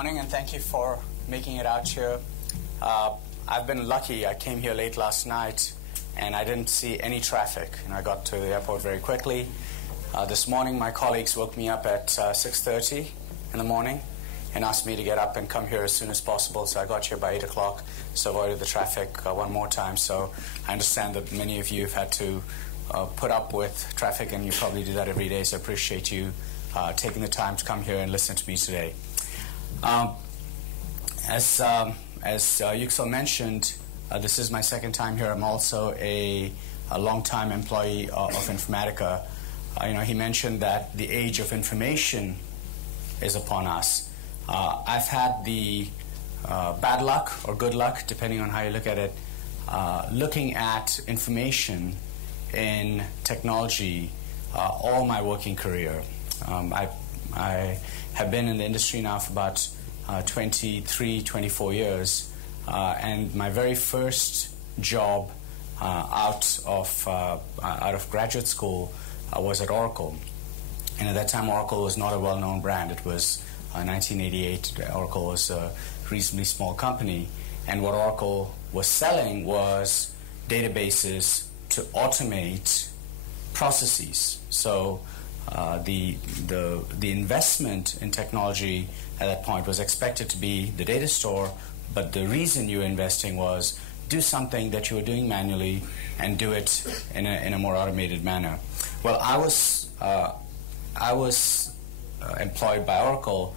Morning, and thank you for making it out here. I've been lucky. I came here late last night and I didn't see any traffic, and I got to the airport very quickly. This morning my colleagues woke me up at 6:30 in the morning and asked me to get up and come here as soon as possible, so I got here by 8 o'clock, so avoided the traffic one more time. So I understand that many of you have had to put up with traffic, and you probably do that every day, so I appreciate you taking the time to come here and listen to me today. As Yüksel mentioned, this is my second time here. I'm also a long-time employee of Informatica. He mentioned that the age of information is upon us. I've had the bad luck or good luck, depending on how you look at it, looking at information in technology all my working career. I have been in the industry now for about 23, 24 years, and my very first job out of graduate school was at Oracle. And at that time, Oracle was not a well-known brand. It was 1988. Oracle was a reasonably small company, and what Oracle was selling was databases to automate processes. So the investment in technology at that point was expected to be the data store, but the reason you were investing was do something that you were doing manually and do it in a more automated manner. Well, I was employed by Oracle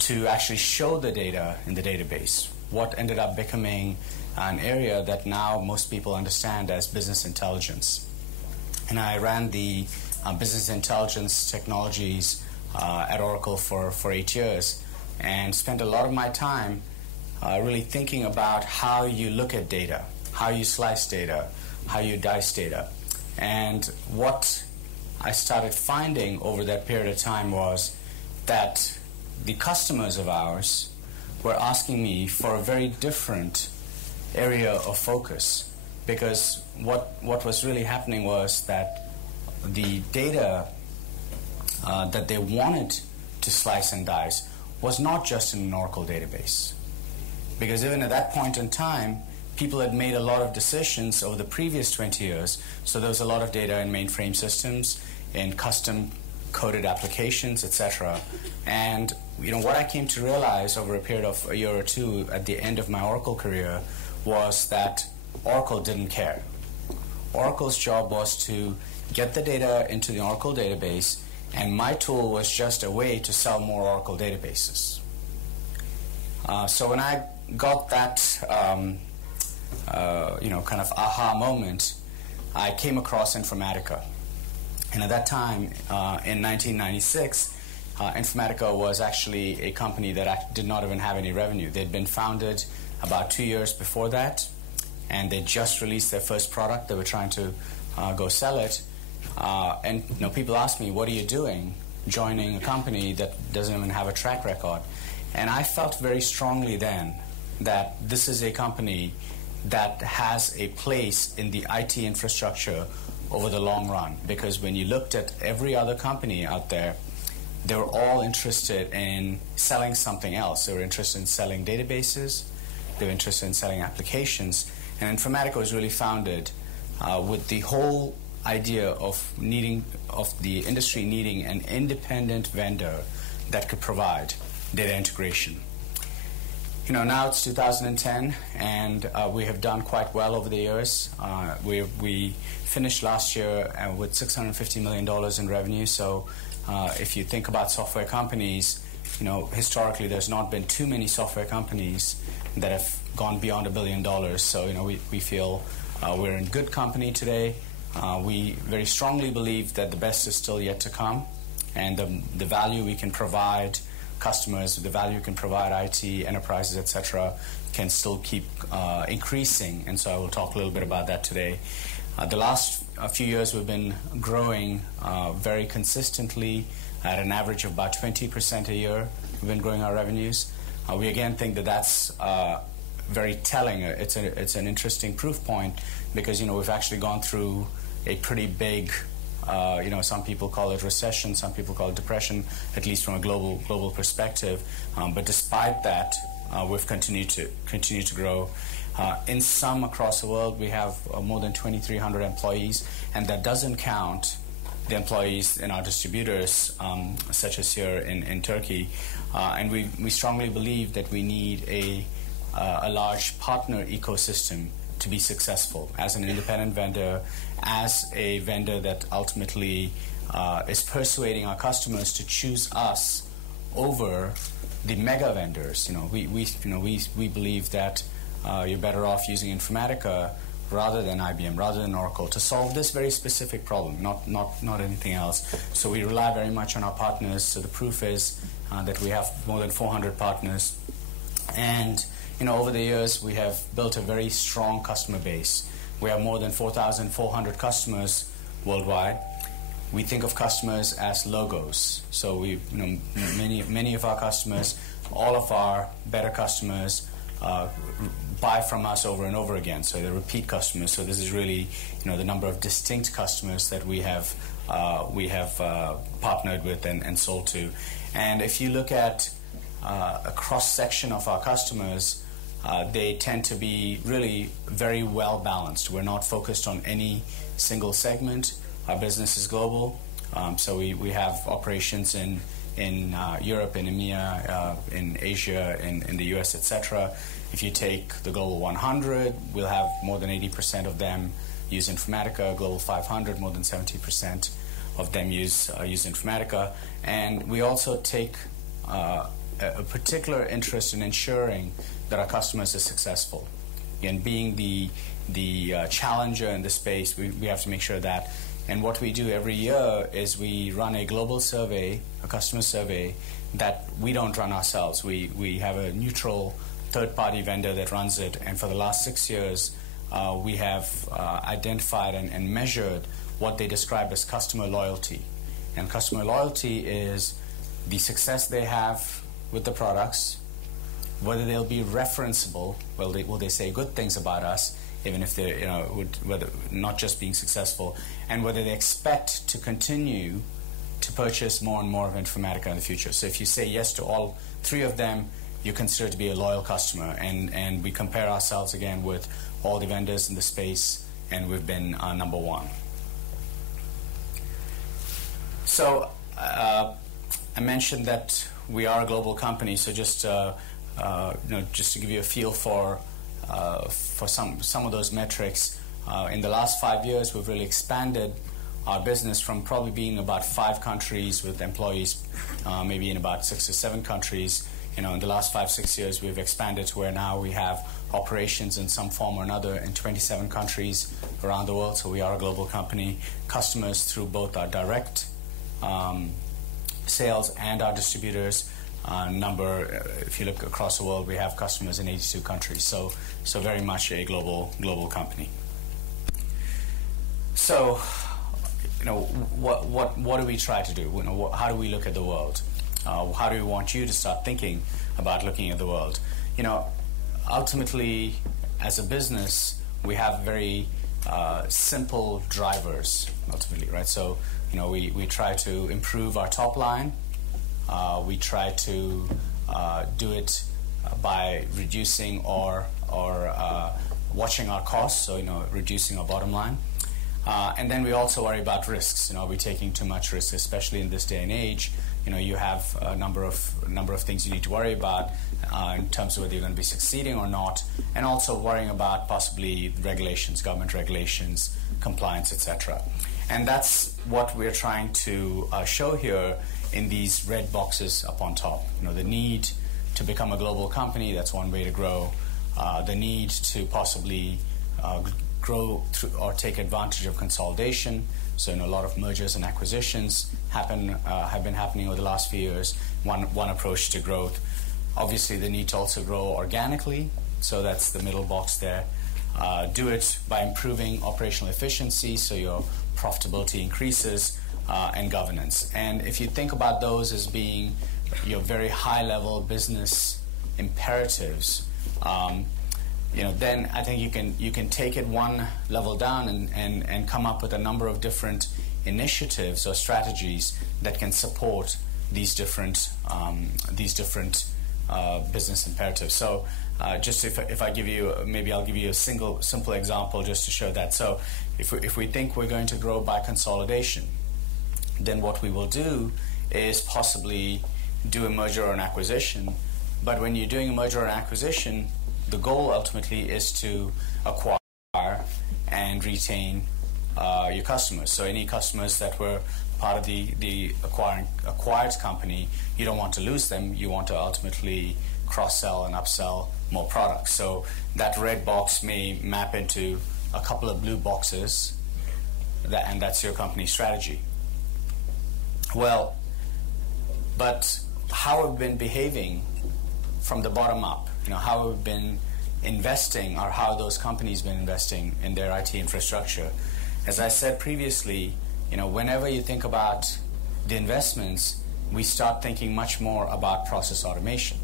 to actually show the data in the database, what ended up becoming an area that now most people understand as business intelligence. And I ran the business intelligence technologies at Oracle for 8 years, and spent a lot of my time really thinking about how you look at data, how you slice data, how you dice data. And what I started finding over that period of time was that the customers of ours were asking me for a very different area of focus, because what was really happening was that the data that they wanted to slice and dice was not just in an Oracle database. Because even at that point in time, people had made a lot of decisions over the previous 20 years, so there was a lot of data in mainframe systems, in custom coded applications, etc. And what I came to realize over a period of a year or two at the end of my Oracle career was that Oracle didn't care. Oracle's job was to get the data into the Oracle database, and my tool was just a way to sell more Oracle databases. So when I got that kind of aha moment, I came across Informatica. And at that time, in 1996, Informatica was actually a company that did not even have any revenue. They'd been founded about 2 years before that, and they just released their first product. They were trying to go sell it. And people ask me, what are you doing joining a company that doesn't even have a track record? And I felt very strongly then that this is a company that has a place in the IT infrastructure over the long run. Because when you looked at every other company out there, they were all interested in selling something else. They were interested in selling databases. They were interested in selling applications. And Informatica was really founded with the whole idea of the industry needing an independent vendor that could provide data integration. Now it's 2010, and we have done quite well over the years. We finished last year with $650 million in revenue. So if you think about software companies, historically there's not been too many software companies that have gone beyond $1 billion. So we feel we're in good company today. We very strongly believe that the best is still yet to come, and the value we can provide customers, the value we can provide IT, enterprises, etc., can still keep increasing, and so I will talk a little bit about that today. The last few years we've been growing very consistently at an average of about 20% a year. We've been growing our revenues. We again think that that's very telling. It's an interesting proof point, because we've actually gone through a pretty big Some people call it recession, some people call it depression, at least from a global perspective. But despite that, we've continued to grow. In some across the world, we have more than 2,300 employees, and that doesn't count the employees in our distributors, such as here in Turkey. And we strongly believe that we need a large partner ecosystem to be successful as an independent vendor, as a vendor that ultimately is persuading our customers to choose us over the mega vendors. We believe that you're better off using Informatica rather than IBM, rather than Oracle, to solve this very specific problem, not anything else. So we rely very much on our partners. So the proof is that we have more than 400 partners, and over the years we have built a very strong customer base. We have more than 4,400 customers worldwide. We think of customers as logos. So many of our customers, all of our better customers, buy from us over and over again. So they're repeat customers. So this is really, the number of distinct customers that we have partnered with and sold to. And if you look at a cross section of our customers, they tend to be really very well balanced. We're not focused on any single segment. Our business is global. So we have operations in Europe, in EMEA, in Asia, in the US, etc. If you take the Global 100, we'll have more than 80% of them use Informatica. Global 500, more than 70% of them use Informatica. And we also take a particular interest in ensuring that our customers are successful. And being the challenger in the space, we have to make sure that. And what we do every year is we run a global survey, a customer survey, that we don't run ourselves. We have a neutral third-party vendor that runs it. And for the last 6 years, we have identified and measured what they describe as customer loyalty. And customer loyalty is the success they have with the products, whether they'll be referenceable, will they say good things about us, even if they're, whether not just being successful, and whether they expect to continue to purchase more and more of Informatica in the future. So if you say yes to all three of them, you're considered to be a loyal customer. And we compare ourselves again with all the vendors in the space, and we've been number one. So I mentioned that we are a global company. So just just to give you a feel for some of those metrics, in the last 5 years, we've really expanded our business from probably being about 5 countries with employees, maybe in about 6 or 7 countries. In the last 5-6 years, we've expanded to where now we have operations in some form or another in 27 countries around the world. So we are a global company. Customers through both our direct sales and our distributors. If you look across the world, we have customers in 82 countries. So very much a global company. So, what do we try to do? How do we look at the world? How do we want you to start thinking about looking at the world? Ultimately, as a business, we have very simple drivers. Ultimately, right? So, we try to improve our top line. We try to do it by reducing or watching our costs, so reducing our bottom line. And then we also worry about risks. Are we taking too much risk, especially in this day and age? You have a number of things you need to worry about in terms of whether you're going to be succeeding or not, and also worrying about possibly regulations, government regulations, compliance, etc. And that's what we're trying to show here in these red boxes up on top. The need to become a global company, that's one way to grow. The need to possibly grow through or take advantage of consolidation. So a lot of mergers and acquisitions have been happening over the last few years. One approach to growth. Obviously, the need to also grow organically. So that's the middle box there. Do it by improving operational efficiency, so your profitability increases, and governance. And if you think about those as being your very high-level business imperatives, then I think you can take it one level down and come up with a number of different initiatives or strategies that can support these different business imperatives. So just if I give you, maybe I'll give you a simple example just to show that. So if we think we're going to grow by consolidation, then what we will do is possibly do a merger or an acquisition. But when you're doing a merger or an acquisition, the goal ultimately is to acquire and retain your customers. So any customers that were part of the acquired company, you don't want to lose them. You want to ultimately cross-sell and upsell more products. So that red box may map into a couple of blue boxes, and that's your company strategy. Well, but how have we been behaving from the bottom up? How have we been investing, or how those companies been investing in their IT infrastructure? As I said previously, whenever you think about the investments, we start thinking much more about process automation.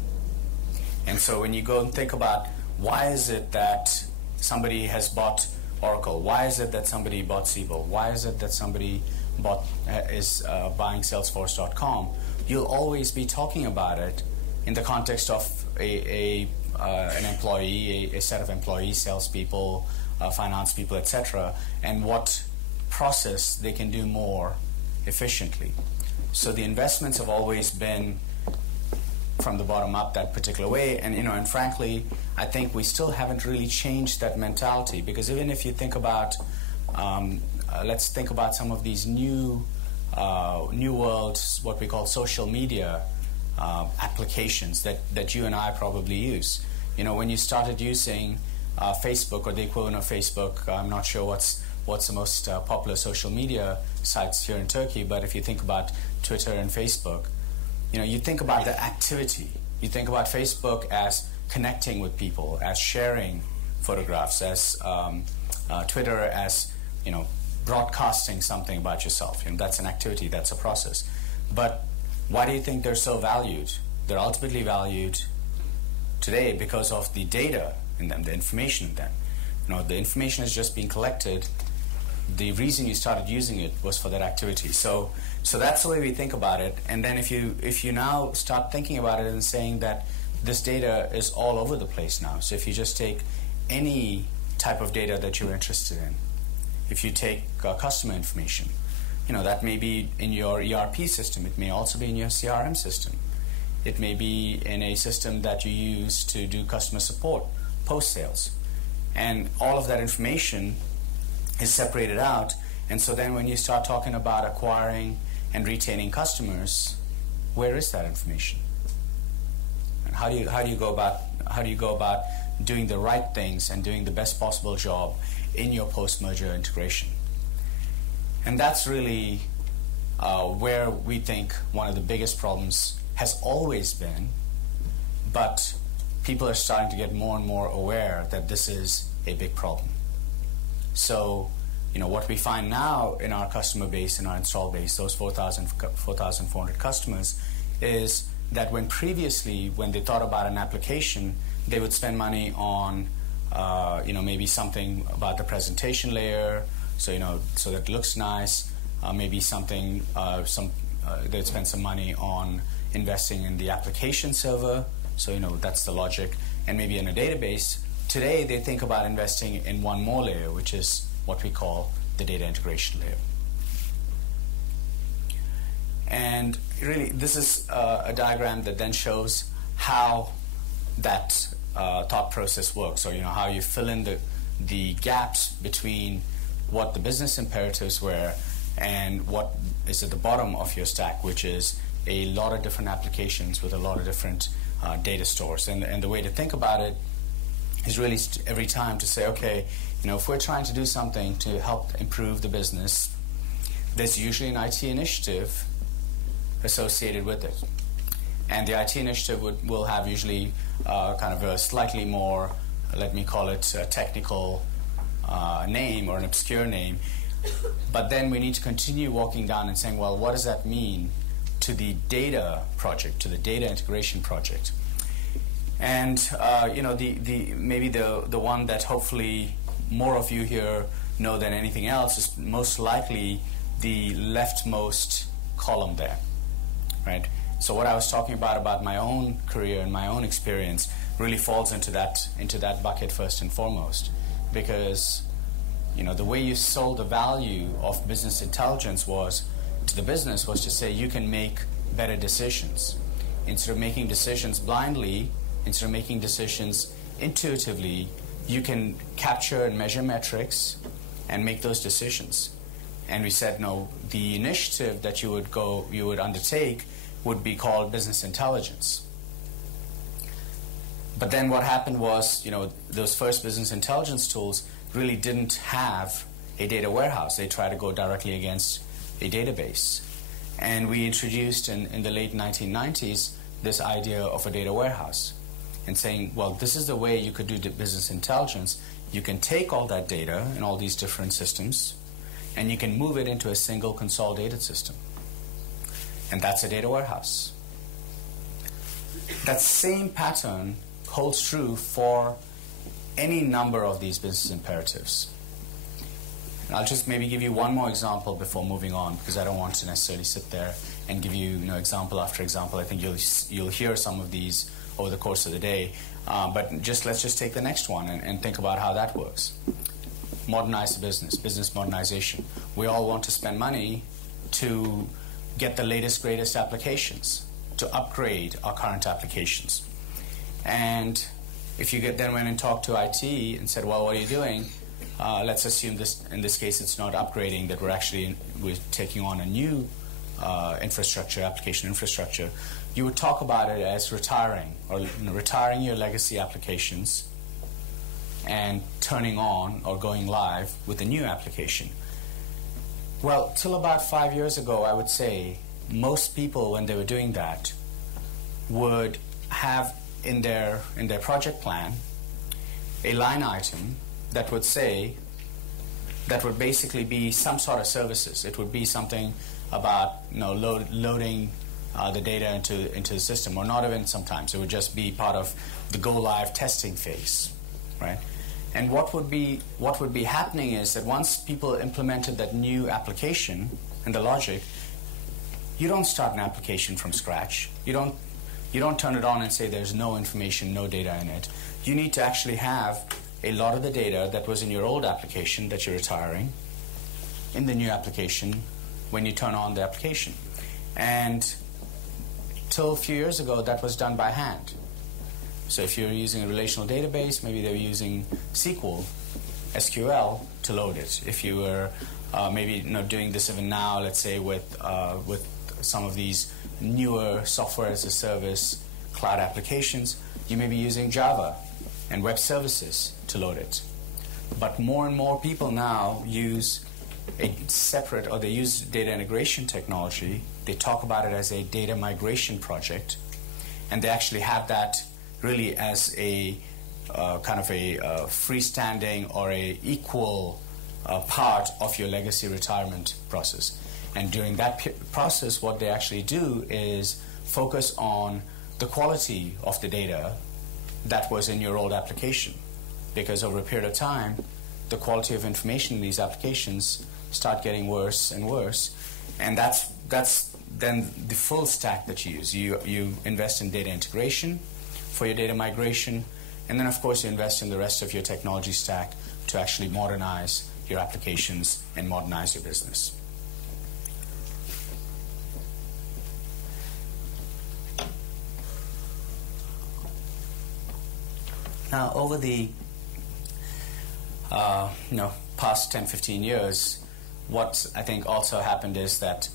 And so when you go and think about why is it that somebody has bought Oracle, why is it that somebody bought Siebel, why is it that somebody is buying Salesforce.com, you'll always be talking about it in the context of an employee, a set of employees, salespeople, finance people, etc., and what process they can do more efficiently. So the investments have always been from the bottom up that particular way, and frankly, I think we still haven't really changed that mentality, because even if you think about, let's think about some of these new world, what we call social media applications that you and I probably use. When you started using Facebook or the equivalent of Facebook, I'm not sure what's the most popular social media sites here in Turkey, but if you think about Twitter and Facebook, you think about the activity. You think about Facebook as connecting with people, as sharing photographs, as Twitter as broadcasting something about yourself. That's an activity, that's a process. But why do you think they're so valued? They're ultimately valued today because of the data in them, the information in them. The information is just being collected. The reason you started using it was for that activity. So that's the way we think about it. And then if you now start thinking about it and saying that this data is all over the place now. So if you just take any type of data that you're interested in, if you take customer information, that may be in your ERP system. It may also be in your CRM system. It may be in a system that you use to do customer support, post-sales. And all of that information is separated out. And so then when you start talking about acquiring and retaining customers, where is that information? And how do you go about doing the right things and doing the best possible job in your post-merger integration? And that's really where we think one of the biggest problems has always been, but people are starting to get more and more aware that this is a big problem. So, what we find now in our customer base, in our install base, those 4,400 customers, is that when they thought about an application, they would spend money on, maybe something about the presentation layer, so that it looks nice. Maybe something, they'd spend some money on investing in the application server, so that's the logic, and maybe in a database. Today, they think about investing in one more layer, which is what we call the data integration layer. And really, this is a diagram that then shows how that thought process works, or how you fill in the gaps between what the business imperatives were and what is at the bottom of your stack, which is a lot of different applications with a lot of different data stores. And the way to think about it is really every time to say, okay, if we're trying to do something to help improve the business, there's usually an IT initiative associated with it. And the IT initiative will have usually kind of a slightly more, let me call it a technical name or an obscure name. But then we need to continue walking down and saying, well, what does that mean to the data project, to the data integration project? And maybe the one that hopefully more of you here know than anything else is most likely the leftmost column there, right? So what I was talking about my own career and my own experience really falls into that bucket first and foremost, because the way you sold the value of business intelligence to the business was to say you can make better decisions. Instead of making decisions blindly, instead of making decisions intuitively, you can capture and measure metrics and make those decisions. And we said, no, the initiative that you would undertake would be called business intelligence. But then what happened was, those first business intelligence tools really didn't have a data warehouse. They tried to go directly against a database. And we introduced in the late 1990s this idea of a data warehouse and saying, well, this is the way you could do the business intelligence. You can take all that data in all these different systems and you can move it into a single consolidated system. And that's a data warehouse. That same pattern holds true for any number of these business imperatives. And I'll just maybe give you one more example before moving on, because I don't want to necessarily sit there and give you, example after example. I think you'll hear some of these over the course of the day. But let's just take the next one and think about how that works. Modernize the business modernization. We all want to spend money to get the latest, greatest applications, to upgrade our current applications. And if you then went and talked to IT and said, well, what are you doing? Let's assume in this case it's not upgrading, that we're taking on a new application infrastructure. You would talk about it as retiring your legacy applications and turning on or going live with a new application. Well, till about 5 years ago, I would say most people, when they were doing that, would have in their project plan a line item that would basically be some sort of services. It would be something about loading the data into the system, or not even sometimes. It would just be part of the go live testing phase, right? And what would be happening is that once people implemented that new application and the logic, you don't start an application from scratch. You don't turn it on and say there's no information, no data in it. You need to actually have a lot of the data that was in your old application that you're retiring in the new application when you turn on the application. And till a few years ago, that was done by hand. So if you're using a relational database, maybe they were using SQL to load it. If you were maybe doing this even now, let's say with some of these newer software as a service cloud applications, you may be using Java and web services to load it. But more and more people now use they use data integration technology. They talk about it as a data migration project, and they actually have that really as a kind of a freestanding or a equal part of your legacy retirement process. And during that process, what they actually do is focus on the quality of the data that was in your old application, because over a period of time, the quality of information in these applications start getting worse and worse, and that's then the full stack that you use. You invest in data integration for your data migration, and then of course you invest in the rest of your technology stack to actually modernize your applications and modernize your business. Now, over the past 10-15 years, what I think also happened is that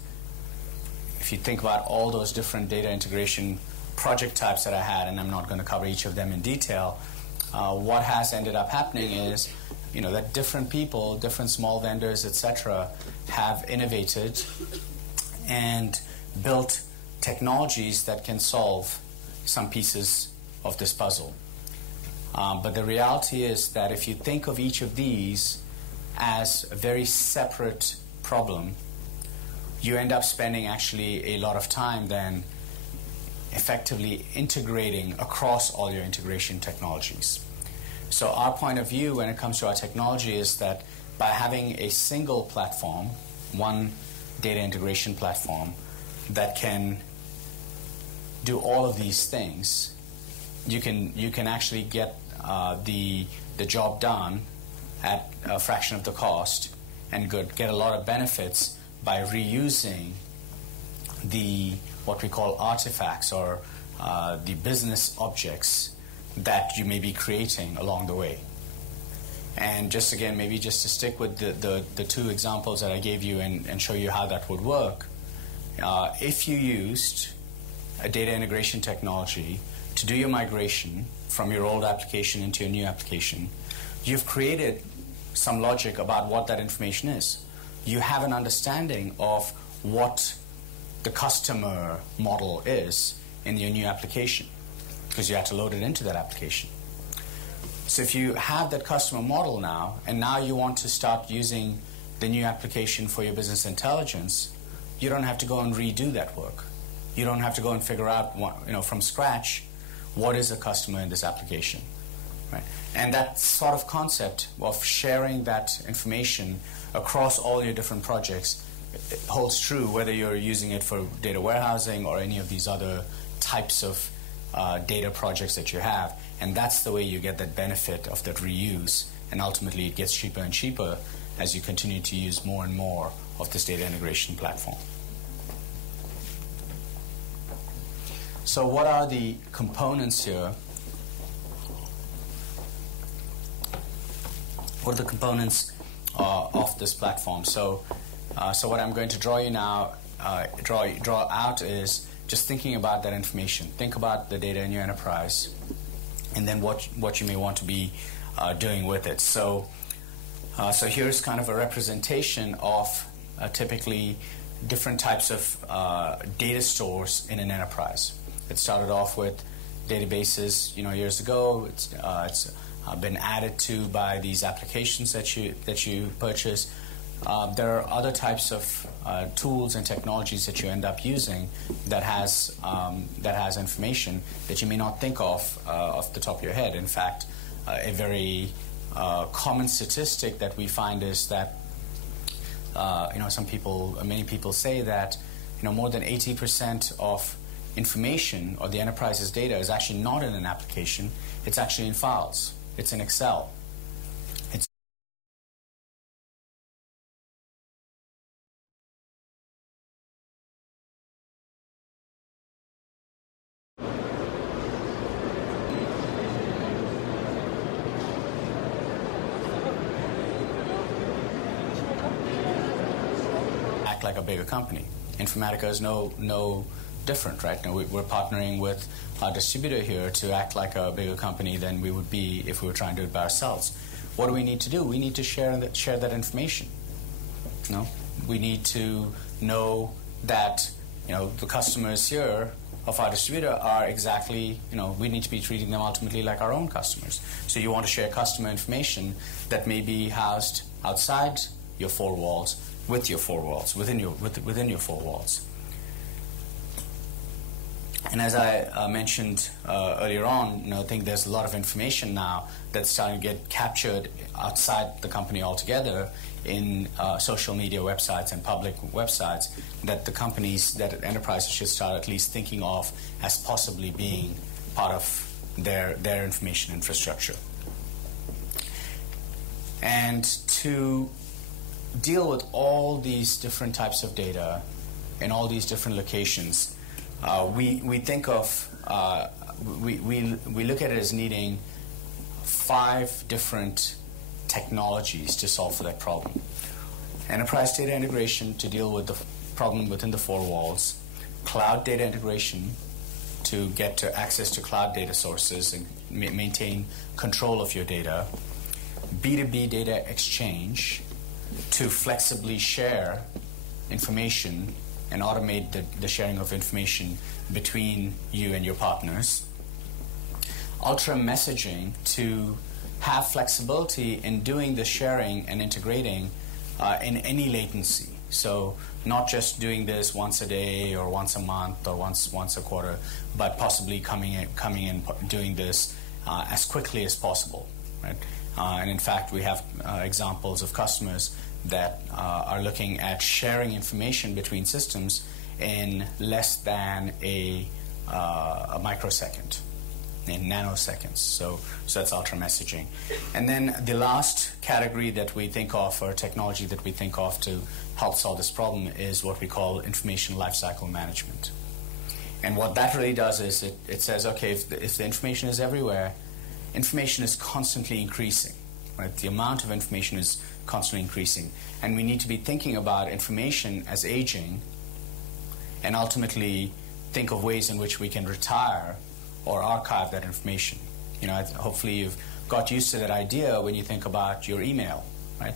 if you think about all those different data integration project types that I had, and I'm not going to cover each of them in detail, what has ended up happening is that different people, different small vendors, etc., have innovated and built technologies that can solve some pieces of this puzzle. But the reality is that if you think of each of these as a very separate problem, you end up spending actually a lot of time then effectively integrating across all your integration technologies. So our point of view when it comes to our technology is that by having a single platform, one data integration platform that can do all of these things, you can actually get the job done at a fraction of the cost and get a lot of benefits by reusing what we call artifacts, or the business objects that you may be creating along the way. And just again, maybe just to stick with the two examples that I gave you and show you how that would work, if you used a data integration technology to do your migration from your old application into your new application, you've created some logic about what that information is. You have an understanding of what the customer model is in your new application, because you had to load it into that application. So if you have that customer model now, and now you want to start using the new application for your business intelligence, you don't have to go and redo that work. You don't have to go and figure out from scratch what is a customer in this application. Right? And that sort of concept of sharing that information across all your different projects holds true whether you're using it for data warehousing or any of these other types of data projects that you have. And that's the way you get that benefit of that reuse. And ultimately it gets cheaper and cheaper as you continue to use more and more of this data integration platform. So what are the components here? What are the components of this platform? So what I'm going to draw you now, draw out is just thinking about that information. Think about the data in your enterprise, and then what you may want to be doing with it. So here's kind of a representation of typically different types of data stores in an enterprise. It started off with databases, years ago. It's been added to by these applications that you purchase. There are other types of tools and technologies that you end up using that has information that you may not think of off the top of your head. In fact, a very common statistic that we find is that many people say that more than 80% of information or the enterprise's data is actually not in an application. It's actually in files. It's in Excel. Act like a bigger company. Informatica is no different, right? We're partnering with our distributor here to act like a bigger company than we would be if we were trying to do it by ourselves. What do we need to do? We need to share that information. We need to know that the customers here of our distributor are exactly, we need to be treating them ultimately like our own customers. So you want to share customer information that may be housed outside your four walls, with your four walls, within your four walls. And as I mentioned earlier on, I think there's a lot of information now that's starting to get captured outside the company altogether in social media websites and public websites that that enterprises should start at least thinking of as possibly being part of their information infrastructure. And to deal with all these different types of data in all these different locations, we think of we look at it as needing 5 different technologies to solve for that problem. Enterprise data integration to deal with the problem within the 4 walls, cloud data integration to get to access to cloud data sources and maintain control of your data, B2B data exchange to flexibly share information and automate the sharing of information between you and your partners. Ultra messaging to have flexibility in doing the sharing and integrating in any latency. So not just doing this once a day or once a month or once a quarter, but possibly coming in doing this as quickly as possible, right? And in fact, we have examples of customers that are looking at sharing information between systems in less than a microsecond, in nanoseconds. So that's ultra messaging. And then the last category that we think of, or technology that we think of to help solve this problem, is what we call information lifecycle management. And what that really does is it says, okay, if the information is everywhere, information is constantly increasing. Right? The amount of information is constantly increasing. And we need to be thinking about information as aging, and ultimately think of ways in which we can retire or archive that information. You know, hopefully you've got used to that idea when you think about your email, right?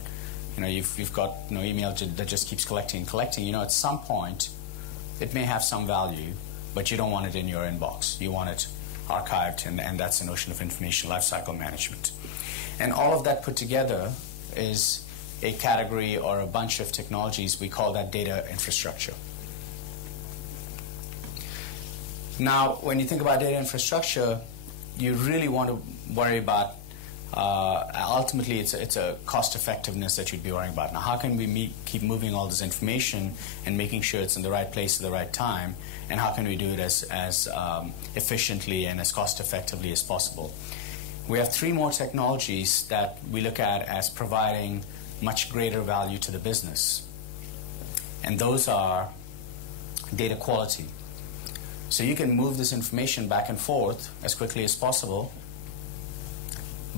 You know, you've got email that just keeps collecting and collecting. You know, at some point, it may have some value, but you don't want it in your inbox. You want it archived, and that's the notion of information lifecycle management. And all of that put together is a category or a bunch of technologies. We call that data infrastructure. Now, when you think about data infrastructure, you really want to worry about, ultimately, it's a cost effectiveness that you'd be worrying about. Now, how can we keep moving all this information and making sure it's in the right place at the right time, and how can we do it as efficiently and as cost effectively as possible? We have three more technologies that we look at as providing much greater value to the business. And those are data quality. So you can move this information back and forth as quickly as possible,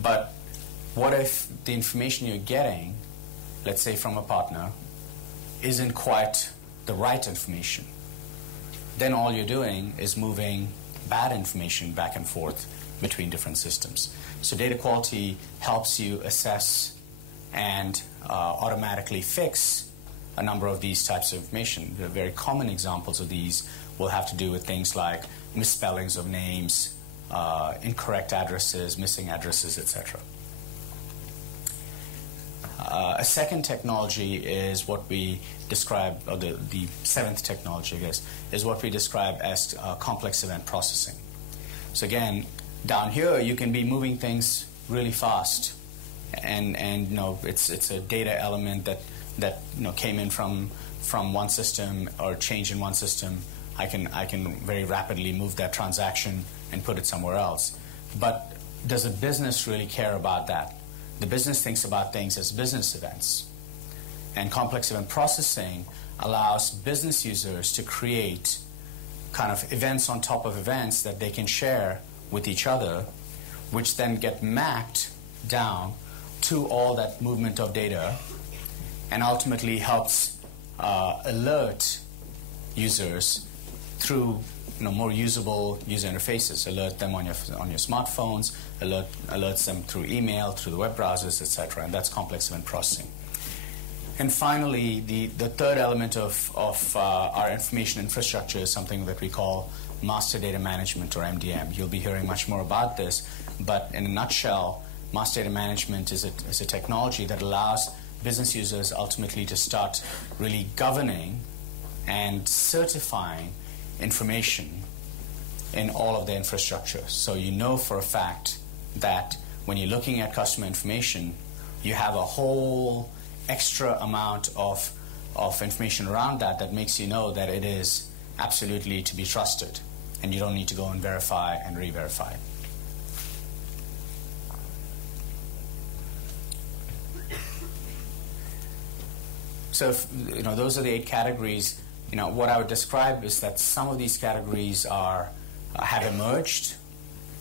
but what if the information you're getting, let's say from a partner, isn't quite the right information? Then all you're doing is moving bad information back and forth between different systems. So data quality helps you assess and automatically fix a number of these types of information. The very common examples of these will have to do with things like misspellings of names, incorrect addresses, missing addresses, etc. A second technology is what we describe, or the seventh technology, I guess, is what we describe as complex event processing. So again, down here you can be moving things really fast, and you know, it's a data element that you know came in from one system or changed in one system. I can very rapidly move that transaction and put it somewhere else. But does a business really care about that? The business thinks about things as business events. And complex event processing allows business users to create kind of events on top of events that they can share with each other, which then get mapped down to all that movement of data, and ultimately helps alert users through more usable user interfaces. Alert them on your smartphones, alerts them through email, through the web browsers, etc. And that's complex event processing. And finally, the third element of our information infrastructure is something that we call master data management, or MDM. You'll be hearing much more about this, but in a nutshell, master data management is a technology that allows business users ultimately to start really governing and certifying information in all of the infrastructure. So you know for a fact that when you're looking at customer information, you have a whole extra amount of information around that makes you know that it is absolutely to be trusted, and you don't need to go and verify and re-verify. So those are the 8 categories. What I would describe is that some of these categories have emerged,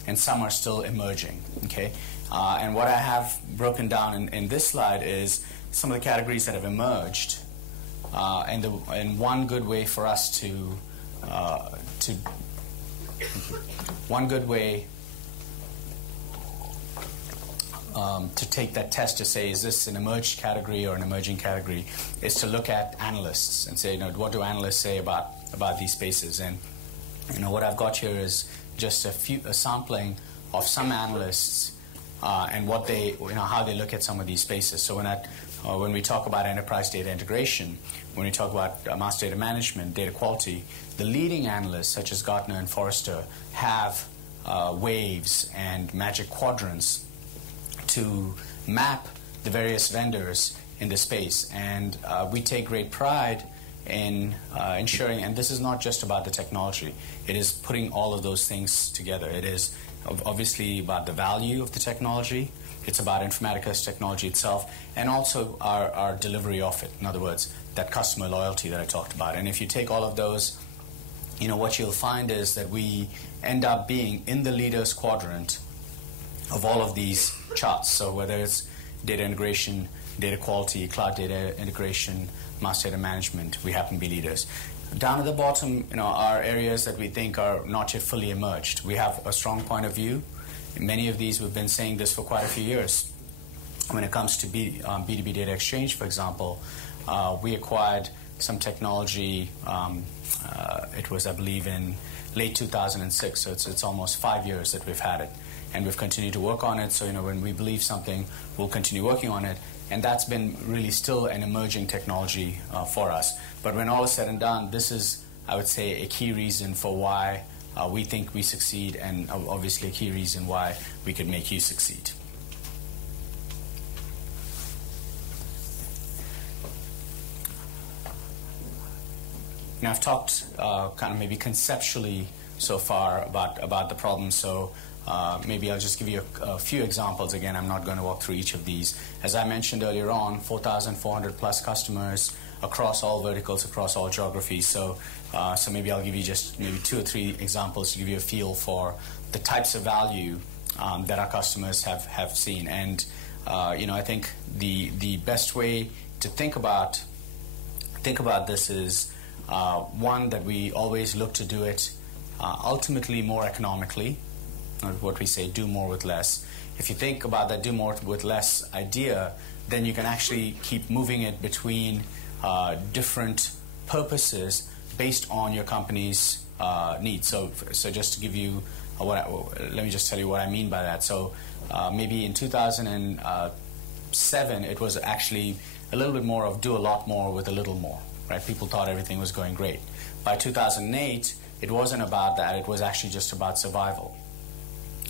and some are still emerging. Okay, and what I have broken down in this slide is some of the categories that have emerged, and one good way for us to take that test to say, is this an emerged category or an emerging category, is to look at analysts and say, what do analysts say about these spaces? And what I've got here is just a sampling of some analysts and what they, how they look at some of these spaces. So when we talk about enterprise data integration, when we talk about master data management, data quality, the leading analysts such as Gartner and Forrester have waves and magic quadrants to map the various vendors in this space. And we take great pride in ensuring, and this is not just about the technology, it is putting all of those things together. It is obviously about the value of the technology, it's about Informatica's technology itself, and also our delivery of it. In other words, that customer loyalty that I talked about. And if you take all of those, what you'll find is that we end up being in the leaders quadrant of all of these charts. So whether it's data integration, data quality, cloud data integration, master data management, we happen to be leaders. Down at the bottom, are areas that we think are not yet fully emerged. We have a strong point of view. In many of these, we've been saying this for quite a few years. When it comes to B2B data exchange, for example, we acquired some technology. It was, I believe, in late 2006, so it's almost 5 years that we've had it. And we've continued to work on it, so when we believe something, we'll continue working on it. And that's been really still an emerging technology for us. But when all is said and done, this is, I would say, a key reason for why we think we succeed, and obviously a key reason why we could make you succeed. Now, I've talked kind of maybe conceptually so far about the problem, so maybe I'll just give you a few examples. Again, I'm not going to walk through each of these. As I mentioned earlier on, 4,400 plus customers across all verticals, across all geographies. So maybe I'll give you just maybe 2 or 3 examples to give you a feel for the types of value that our customers have seen. And I think the best way to think about this is one, that we always look to do it ultimately more economically. What we say, do more with less. If you think about that do more with less idea, then you can actually keep moving it between different purposes based on your company's needs. So just to give you, let me just tell you what I mean by that. So maybe in 2007, it was actually a little bit more of do a lot more with a little more. Right? People thought everything was going great. By 2008, it wasn't about that. It was actually just about survival.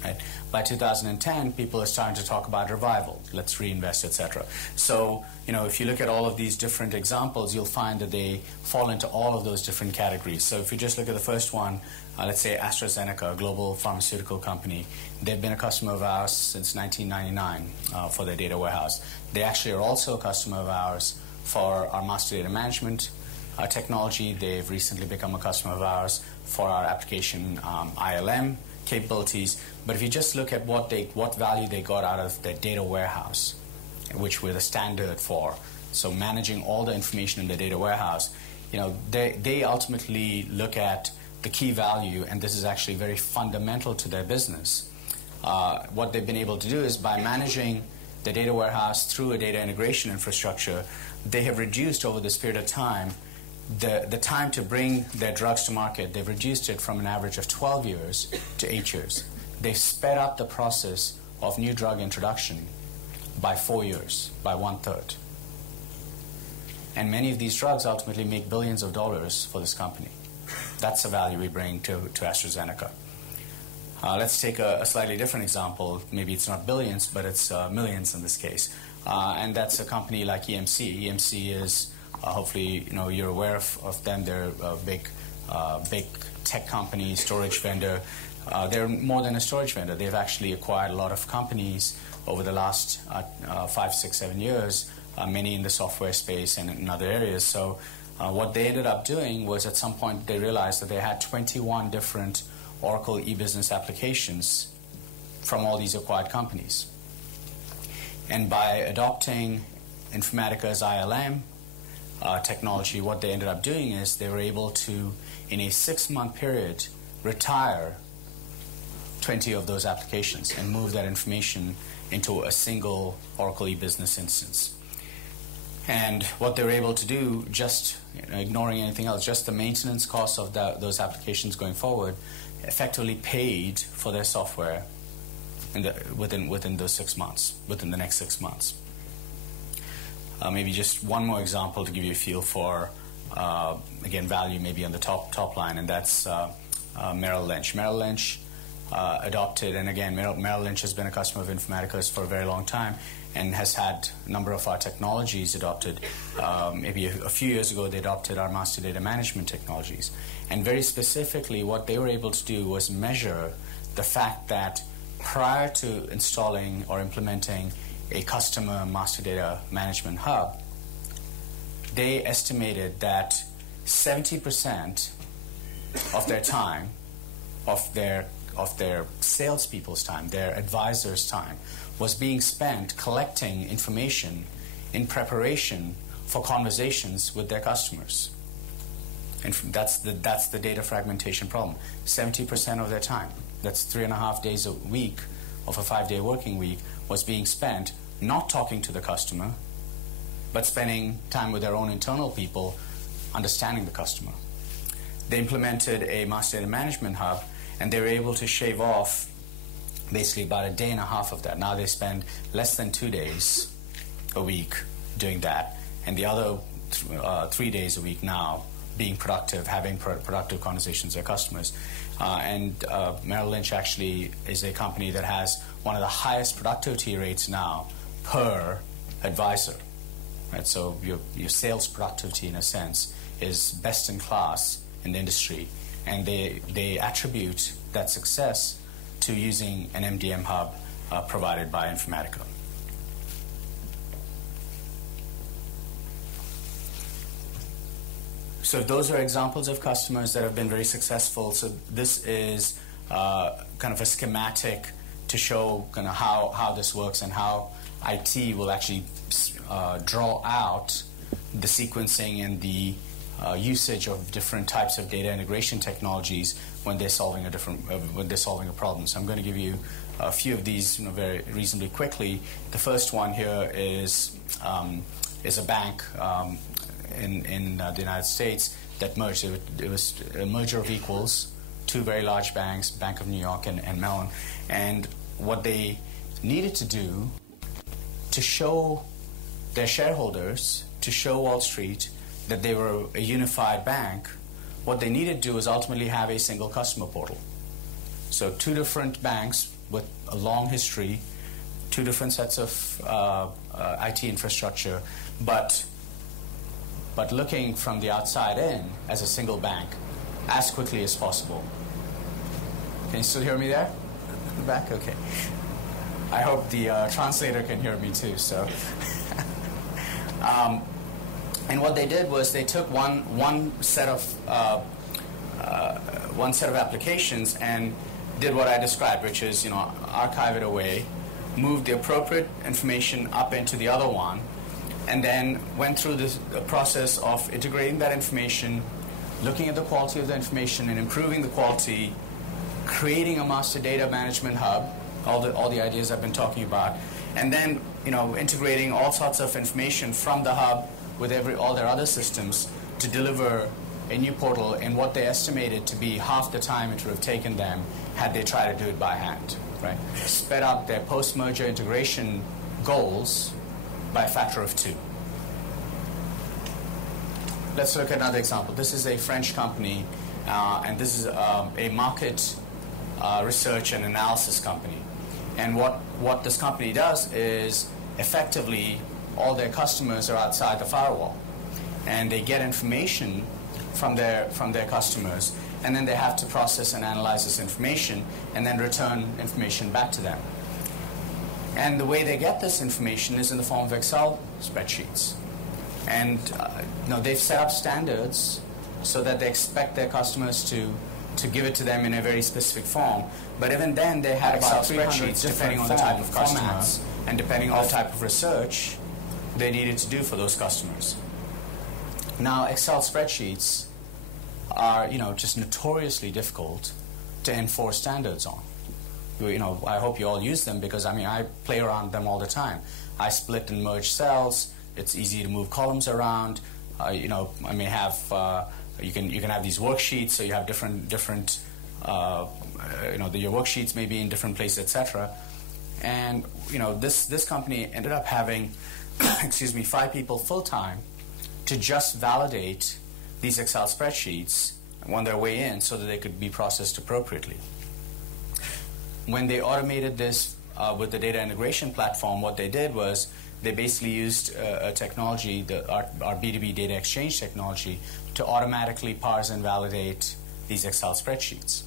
Right? By 2010, people are starting to talk about revival. Let's reinvest, etc. So, if you look at all of these different examples, you'll find that they fall into all of those different categories. So if you just look at the first one, let's say AstraZeneca, a global pharmaceutical company. They've been a customer of ours since 1999 for their data warehouse. They actually are also a customer of ours for our master data management technology. They've recently become a customer of ours for our application ILM capabilities. But if you just look at what value they got out of their data warehouse, which we're the standard for, so managing all the information in the data warehouse, they ultimately look at the key value, and this is actually very fundamental to their business. What they've been able to do is, by managing the data warehouse through a data integration infrastructure, they have reduced over this period of time the time to bring their drugs to market. They've reduced it from an average of 12 years to 8 years. They've sped up the process of new drug introduction by 4 years, by 1/3. And many of these drugs ultimately make billions of dollars for this company. That's the value we bring to AstraZeneca. Let's take a slightly different example. Maybe it's not billions, but it's millions in this case. And that's a company like EMC. EMC is, hopefully, you're aware of them. They're a big tech company, storage vendor. They're more than a storage vendor. They've actually acquired a lot of companies over the last 5, 6, 7 years, many in the software space and in other areas. So what they ended up doing was, at some point, they realized that they had 21 different Oracle e-business applications from all these acquired companies. And by adopting Informatica's ILM technology, what they ended up doing is they were able to, in a 6-month period, retire 20 of those applications and move that information into a single Oracle e-business instance. And what they were able to do, just ignoring anything else, just the maintenance costs of those applications going forward, effectively paid for their software within those 6 months, within the next 6 months. Maybe just one more example to give you a feel for, again, value maybe on the top line, and that's Merrill Lynch. Merrill Lynch adopted, and again, Merrill Lynch has been a customer of Informatica's for a very long time and has had a number of our technologies adopted. Maybe a few years ago, they adopted our master data management technologies. And very specifically, what they were able to do was measure the fact that prior to installing or implementing a customer master data management hub, they estimated that 70% of their time, of their salespeople's time, their advisors' time, was being spent collecting information in preparation for conversations with their customers. And that's the data fragmentation problem. 70% of their time, that's 3.5 days a week of a 5-day working week, was being spent not talking to the customer, but spending time with their own internal people understanding the customer. They implemented a master data management hub, and they were able to shave off basically about a day and a half of that. Now they spend less than 2 days a week doing that, and the other 3 days a week now being productive, having productive conversations with their customers. Merrill Lynch actually is a company that has one of the highest productivity rates now per advisor. Right? So your sales productivity, in a sense, is best in class in the industry, and they attribute that success to using an MDM hub provided by Informatica. So those are examples of customers that have been very successful. So this is kind of a schematic to show kind of how this works and how IT will actually draw out the sequencing and the usage of different types of data integration technologies when they're solving a problem. So I'm going to give you a few of these, very reasonably quickly. The first one here is a bank in the United States that merged. It was a merger of equals, two very large banks, Bank of New York and Mellon. And what they needed to do to show their shareholders, to show Wall Street that they were a unified bank, what they needed to do was ultimately have a single customer portal. So two different banks with a long history, two different sets of IT infrastructure, but looking from the outside in as a single bank as quickly as possible. Can you still hear me there? In the back? Okay. I hope the translator can hear me too. So, and what they did was they took one set of applications and did what I described, which is archive it away, move the appropriate information up into the other one, and then went through the process of integrating that information, looking at the quality of the information and improving the quality, creating a master data management hub, all the ideas I've been talking about, and then integrating all sorts of information from the hub with all their other systems to deliver a new portal in what they estimated to be half the time it would have taken them had they tried to do it by hand. Right? Sped up their post-merger integration goals by a factor of 2. Let's look at another example. This is a French company, and this is a market research and analysis company. And what this company does is effectively all their customers are outside the firewall, and they get information from their customers, and then they have to process and analyze this information and then return information back to them. And the way they get this information is in the form of Excel spreadsheets. And they've set up standards so that they expect their customers to give it to them in a very specific form. But even then, they had about 300 depending on the type of formats and depending on the type of research they needed to do for those customers. Now, Excel spreadsheets are just notoriously difficult to enforce standards on. I hope you all use them because I play around with them all the time. I split and merge cells. It's easy to move columns around. I may have you can have these worksheets, so you have different your worksheets may be in different places, etc. And this company ended up having 5 people full time to just validate these Excel spreadsheets on their way in so that they could be processed appropriately. when they automated this with the data integration platform, what they did was they basically used a technology, our B2B data exchange technology, to automatically parse and validate these Excel spreadsheets.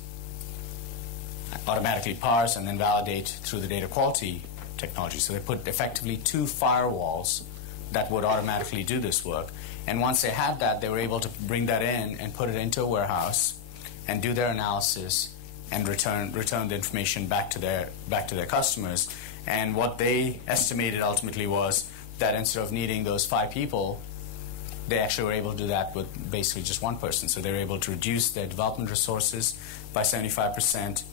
Automatically parse and then validate through the data quality technology. So they put effectively 2 firewalls that would automatically do this work. And once they had that, they were able to bring that in and put it into a warehouse and do their analysis and return the information back to their customers. And what they estimated ultimately was that instead of needing those 5 people, they actually were able to do that with basically just 1 person. So they were able to reduce their development resources by 75%.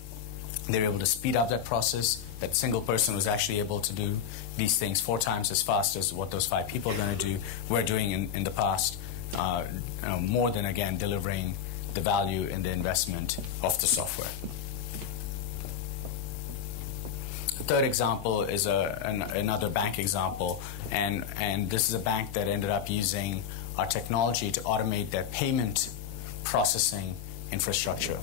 They were able to speed up that process. That single person was actually able to do these things 4 times as fast as what those 5 people were doing in the past, more than, again, delivering the value in the investment of the software. The third example is another bank example, and this is a bank that ended up using our technology to automate their payment processing infrastructure.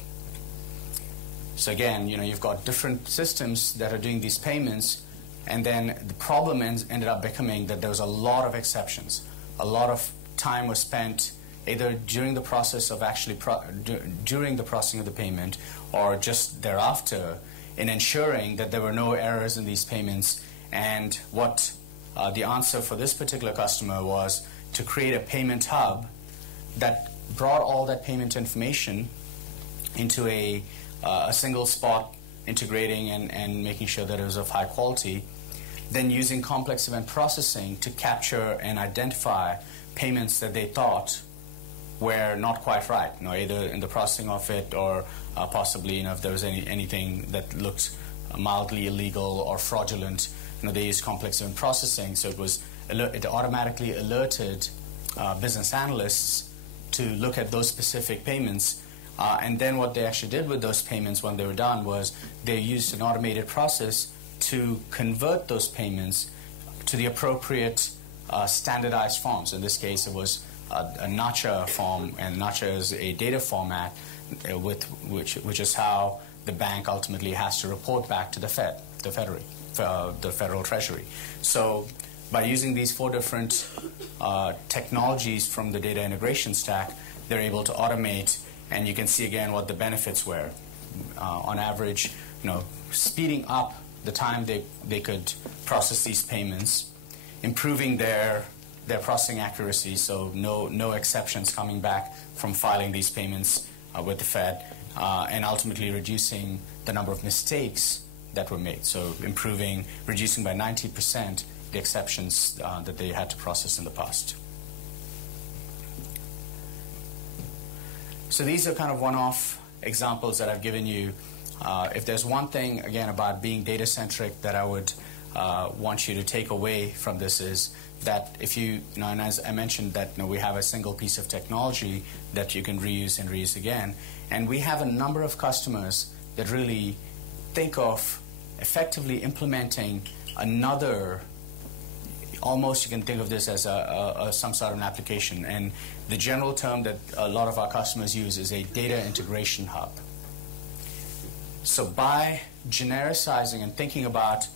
So again, you've got different systems that are doing these payments, and then the problem ended up becoming that there was a lot of exceptions. A lot of time was spent either during the process of during the processing of the payment or just thereafter in ensuring that there were no errors in these payments. And what the answer for this particular customer was to create a payment hub that brought all that payment information into a single spot, integrating and making sure that it was of high quality, then using complex event processing to capture and identify payments that they thought were not quite right, either in the processing of it or possibly if there was anything that looked mildly illegal or fraudulent. They used complex event processing, so it automatically alerted business analysts to look at those specific payments. And then what they actually did with those payments when they were done was they used an automated process to convert those payments to the appropriate standardized forms. In this case, it was a NACHA form, and NACHA is a data format which is how the bank ultimately has to report back to the Federal Treasury. So by using these 4 different technologies from the data integration stack, they're able to automate. And you can see again what the benefits were. On average, speeding up the time they could process these payments, improving their processing accuracy, so no exceptions coming back from filing these payments with the Fed, and ultimately reducing the number of mistakes that were made. So reducing by 90% the exceptions that they had to process in the past. So these are kind of one-off examples that I've given you. If there's one thing, again, about being data-centric that I would want you to take away from this is that if and as I mentioned, that we have a single piece of technology that you can reuse and reuse again. And we have a number of customers that really think of effectively implementing another, almost you can think of this as some sort of an application. And the general term that a lot of our customers use is a data integration hub. So by genericizing and thinking about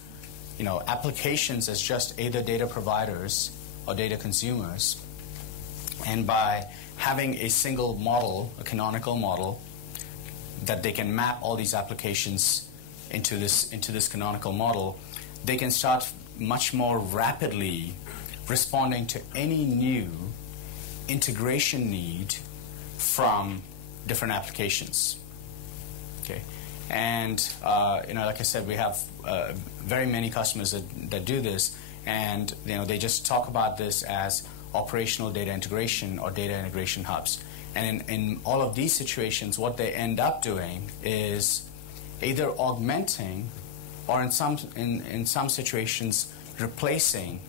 applications as just either data providers or data consumers, and by having a single model, a canonical model, that they can map all these applications into this canonical model, they can start much more rapidly responding to any new integration need from different applications. Okay, and like I said, we have very many customers that do this, and they just talk about this as operational data integration or data integration hubs. And in all of these situations, what they end up doing is either augmenting or in some situations replacing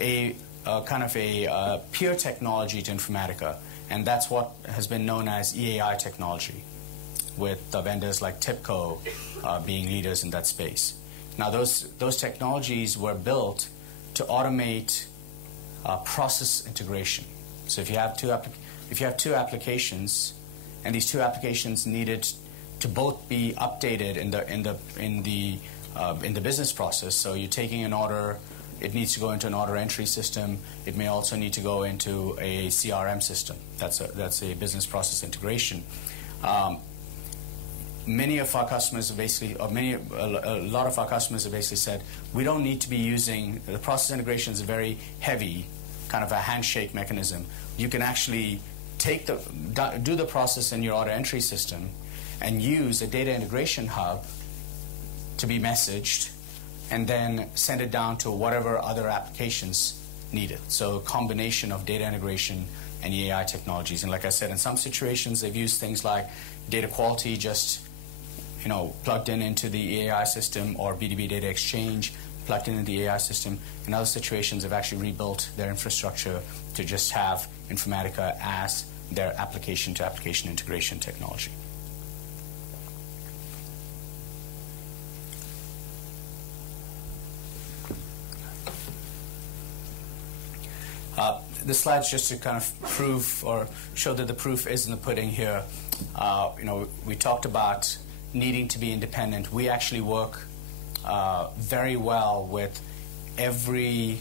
a kind of a peer technology to Informatica, and that's what has been known as EAI technology, with vendors like TIPCO being leaders in that space. Now those technologies were built to automate process integration. So if you have two applications, and these two applications needed to both be updated in the business process. So you're taking an order, it needs to go into an order entry system. It may also need to go into a CRM system. That's a business process integration. Many of our customers have basically, or a lot of our customers have basically said, we don't need to be using, the process integration is very heavy, kind of a handshake mechanism. You can actually do the process in your order entry system and use a data integration hub to be messaged and then send it down to whatever other applications need it. So a combination of data integration and AI technologies. And like I said, in some situations they've used things like data quality just plugged into the AI system, or B2B data exchange plugged into the AI system. In other situations, they've actually rebuilt their infrastructure to just have Informatica as their application-to-application integration technology. The slide's just to kind of prove or show that the proof is in the pudding here. We talked about needing to be independent. We actually work very well with every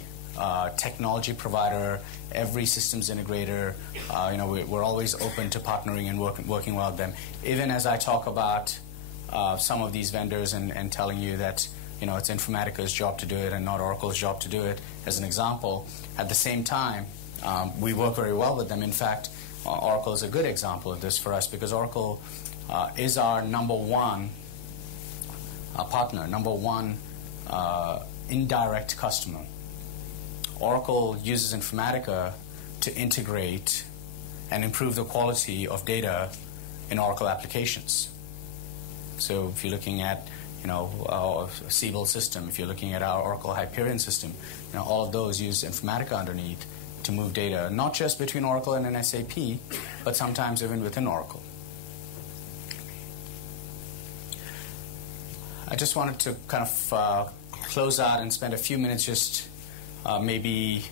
technology provider, every systems integrator. We're always open to partnering and working well with them. Even as I talk about some of these vendors and telling you that it's Informatica's job to do it and not Oracle's job to do it, as an example, at the same time, we work very well with them. In fact, Oracle is a good example of this for us, because Oracle is our number one partner, number one indirect customer. Oracle uses Informatica to integrate and improve the quality of data in Oracle applications. So if you're looking at our Siebel system, if you're looking at our Oracle Hyperion system, all of those use Informatica underneath to move data, not just between Oracle and an SAP, but sometimes even within Oracle. I just wanted to kind of close out and spend a few minutes just maybe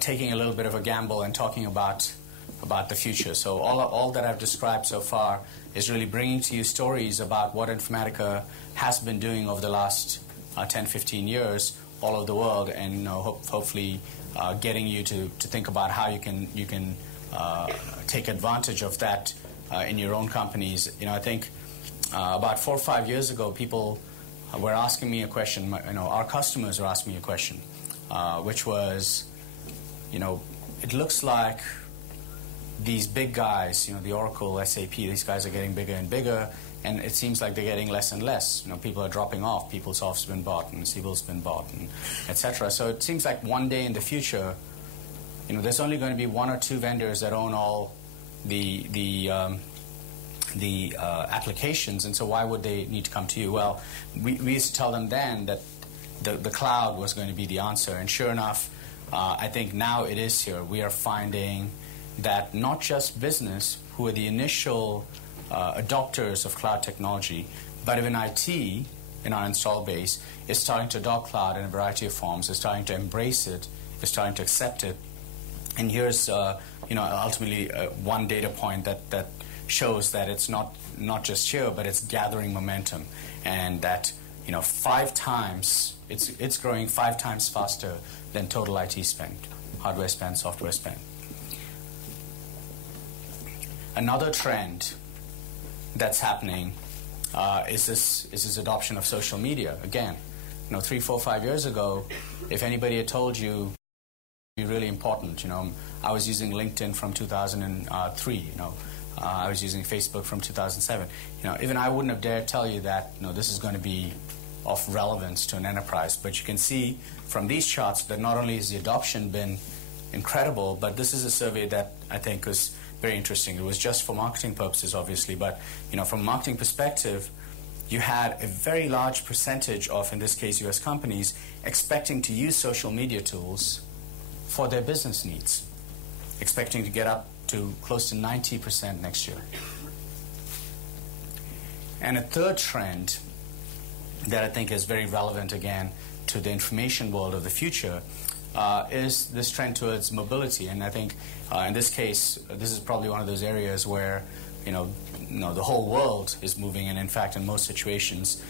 taking a little bit of a gamble and talking about the future. So all that I've described so far is really bringing to you stories about what Informatica has been doing over the last 10, 15 years all over the world, and hopefully getting you to think about how you can take advantage of that in your own companies. I think about 4 or 5 years ago, people were asking me a question. Our customers were asking me a question, which was, it looks like these big guys, the Oracle, SAP, these guys are getting bigger and bigger, and it seems like they're getting less and less. People are dropping off. PeopleSoft's been bought, and Siebel's been bought, and etc. So it seems like one day in the future, there's only going to be 1 or 2 vendors that own all the applications, and so why would they need to come to you? Well, we used to tell them then that the cloud was going to be the answer, and sure enough, I think now it is here. We are finding that not just business, who are the initial adopters of cloud technology, but even IT in our install base is starting to adopt cloud in a variety of forms, is starting to embrace it, is starting to accept it. And here's ultimately one data point that shows that it's not just here, but it's gathering momentum, and that 5 times it's growing 5 times faster than total IT spend, hardware spend, software spend. Another trend that's happening is this adoption of social media. Again, 3, 4, 5 years ago, if anybody had told you it'd be really important, I was using LinkedIn from 2003. I was using Facebook from 2007. Even I wouldn't have dared tell you that this is going to be of relevance to an enterprise. But you can see from these charts that not only has the adoption been incredible, but this is a survey that I think was very interesting. It was just for marketing purposes, obviously, but from a marketing perspective, you had a very large percentage of, in this case, U.S. companies expecting to use social media tools for their business needs, expecting to get up to close to 90% next year. And a third trend that I think is very relevant, again, to the information world of the future is this trend towards mobility. And I think in this case, this is probably one of those areas where the whole world is moving, and in fact, in most situations,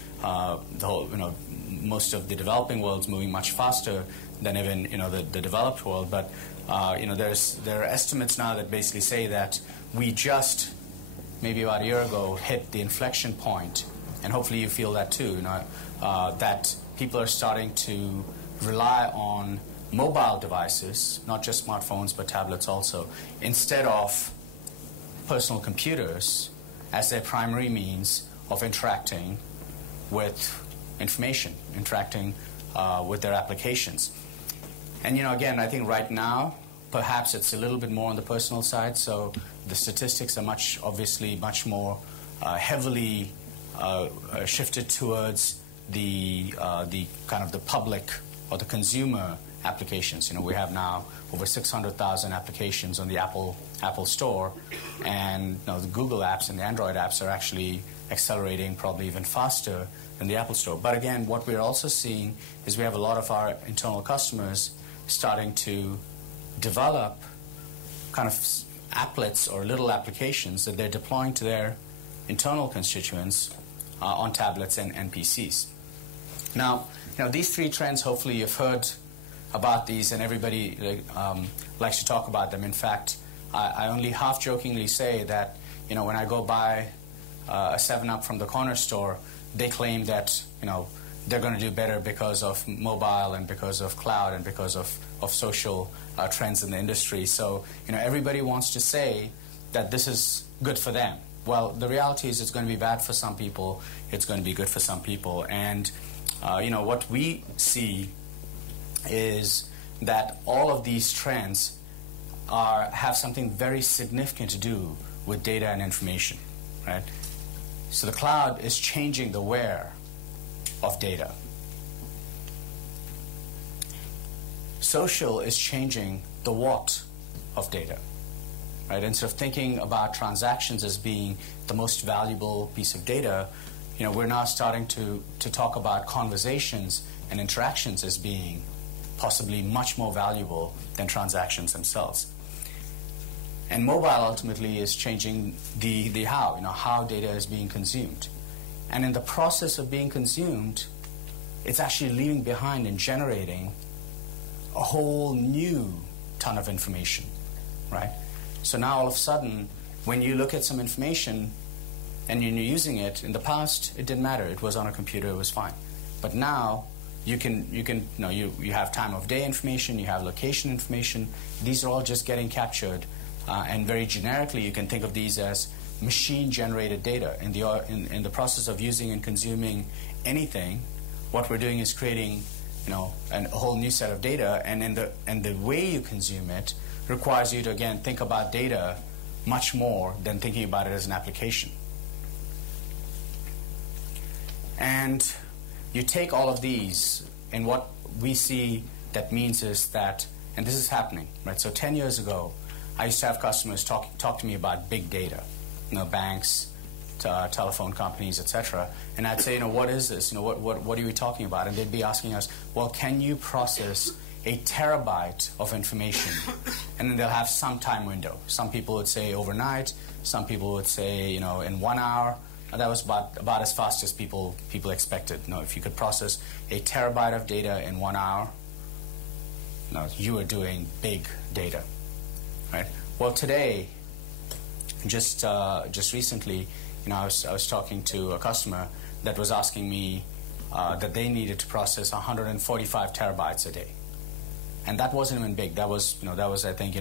most of the developing world is moving much faster than even the developed world. But there are estimates now that basically say that we just maybe about a year ago hit the inflection point, and hopefully you feel that too. That people are starting to rely on mobile devices, not just smartphones but tablets also, instead of personal computers as their primary means of interacting with information, interacting with their applications. And again, I think right now, perhaps it's a little bit more on the personal side, so the statistics are obviously much more heavily shifted towards the kind of the public or the consumer applications. We have now over 600,000 applications on the Apple Store, and the Google apps and the Android apps are actually accelerating probably even faster than the Apple Store. But again, what we're also seeing is we have a lot of our internal customers starting to develop kind of applets or little applications that they're deploying to their internal constituents on tablets and PCs. Now, these three trends, hopefully you've heard about these, and everybody likes to talk about them. In fact, I only half-jokingly say that, when I go buy a 7-Up from the corner store, they claim that, they're going to do better because of mobile and because of cloud and because of social trends in the industry. So, everybody wants to say that this is good for them. Well, the reality is it's going to be bad for some people, it's going to be good for some people. And, what we see is that all of these trends have something very significant to do with data and information, right? So the cloud is changing the where of data. Social is changing the what of data, right? Instead of thinking about transactions as being the most valuable piece of data, we're now starting to talk about conversations and interactions as being possibly much more valuable than transactions themselves. And mobile ultimately is changing the how data is being consumed. And in the process of being consumed, it's actually leaving behind and generating a whole new ton of information, right? So now all of a sudden, when you look at some information and you're using it, in the past, it didn't matter. It was on a computer, it was fine. But now, you have time of day information, you have location information. These are all just getting captured, and very generically, you can think of these as machine-generated data. In the process of using and consuming anything, what we're doing is creating, a whole new set of data, and the way you consume it requires you to again think about data much more than thinking about it as an application. And you take all of these, and what we see that means is that, and this is happening, right? So 10 years ago, I used to have customers talk to me about big data, banks, telephone companies, etc. And I'd say, what is this? What are we talking about? And they'd be asking us, well, can you process a terabyte of information? And then they'll have some time window. Some people would say overnight. Some people would say, in 1 hour. And that was about as fast as people expected. If you could process a terabyte of data in 1 hour, you were doing big data, right? Well, today, just recently, I was talking to a customer that was asking me that they needed to process 145 terabytes a day, and that wasn't even big. That was I think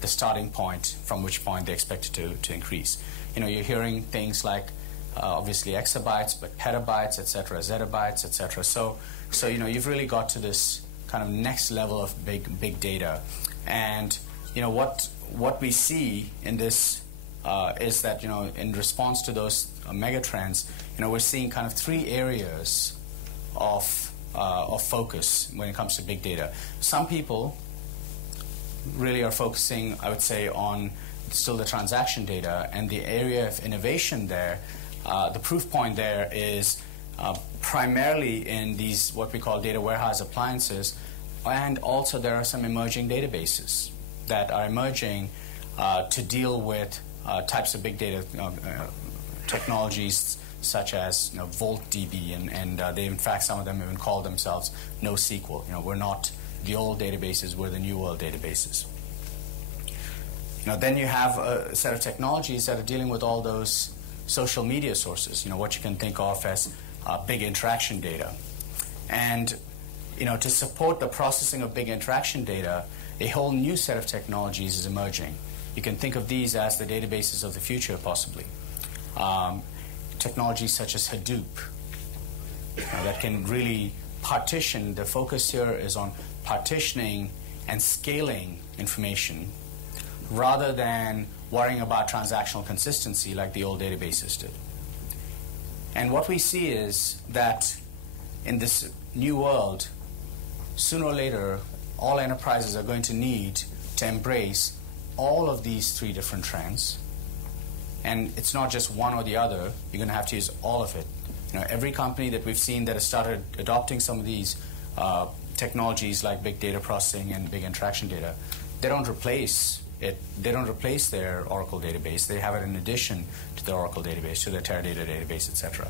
the starting point from which point they expected to increase. You're hearing things like obviously exabytes, but petabytes, etc., zettabytes, etc. So you've really got to this kind of next level of big data, and what we see in this is that in response to those mega trends, we're seeing kind of three areas of focus when it comes to big data. Some people really are focusing, I would say, on still the transaction data, and the area of innovation there. The proof point there is primarily in these what we call data warehouse appliances, and also there are some emerging databases that are emerging to deal with types of big data technologies such as VoltDB, and they, in fact, some of them even call themselves NoSQL. We're not the old databases, we're the new world databases. Then you have a set of technologies that are dealing with all those social media sources, what you can think of as big interaction data. And to support the processing of big interaction data, a whole new set of technologies is emerging. You can think of these as the databases of the future, possibly. Technologies such as Hadoop that can really partition. The focus here is on partitioning and scaling information rather than worrying about transactional consistency like the old databases did. And what we see is that in this new world, sooner or later, all enterprises are going to need to embrace all of these three different trends. And it's not just one or the other. You're going to have to use all of it. Every company that we've seen that has started adopting some of these technologies like big data processing and big interaction data, they don't replace it. They don't replace their Oracle database. They have it in addition to their Oracle database, to their Teradata database, etc.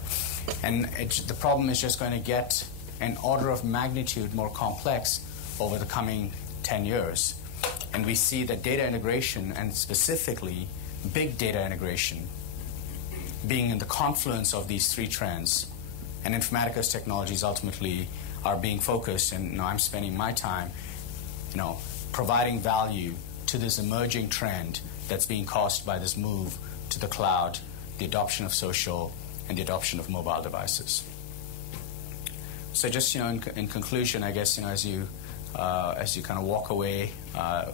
And the problem is just going to get an order of magnitude more complex over the coming 10 years. And we see that data integration, and specifically big data integration, being in the confluence of these three trends, and Informatica's technologies ultimately are being focused, and I'm spending my time, providing value to this emerging trend that's being caused by this move to the cloud, the adoption of social, and the adoption of mobile devices. So just, in conclusion, I guess, as you kind of walk away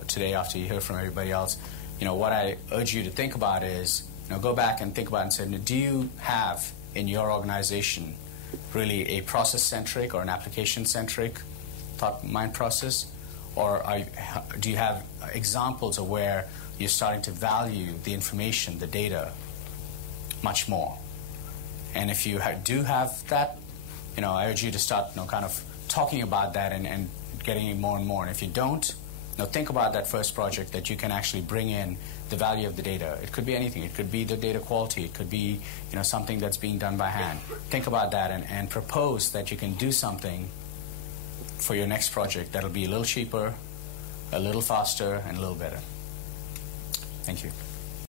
today after you hear from everybody else, what I urge you to think about is, go back and think about it and say, do you have in your organization really a process-centric or an application-centric thought mind process? Or do you have examples of where you're starting to value the information, the data, much more? And if you do have that, I urge you to start kind of talking about that and getting it more and more. And if you don't, think about that first project that you can actually bring in the value of the data. It could be anything. It could be the data quality. It could be something that's being done by hand. Think about that and propose that you can do something for your next project that'll be a little cheaper, a little faster, and a little better. Thank you.